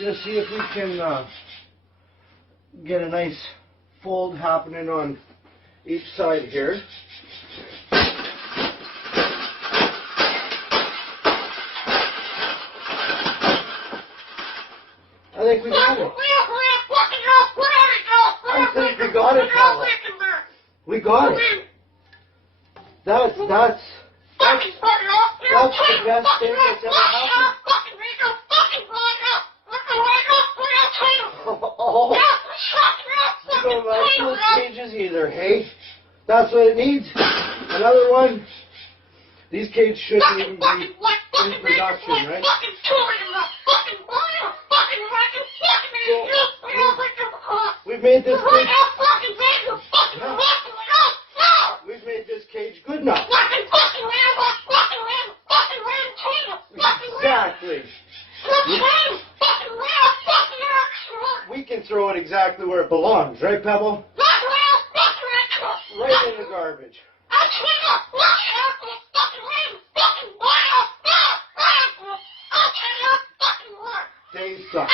just see if we can get a nice fold happening on each side here. I think we got it. I think we got it, Pavel. We got it. That's the best thing that's ever happened. Oh, you don't like those cages either, hey? That's what it needs. Another one. These cages shouldn't even be in production, right? We've made this cage. We've made this cage good enough. Exactly. We can throw it exactly where it belongs, right, Pebble? Right in the garbage. They suck.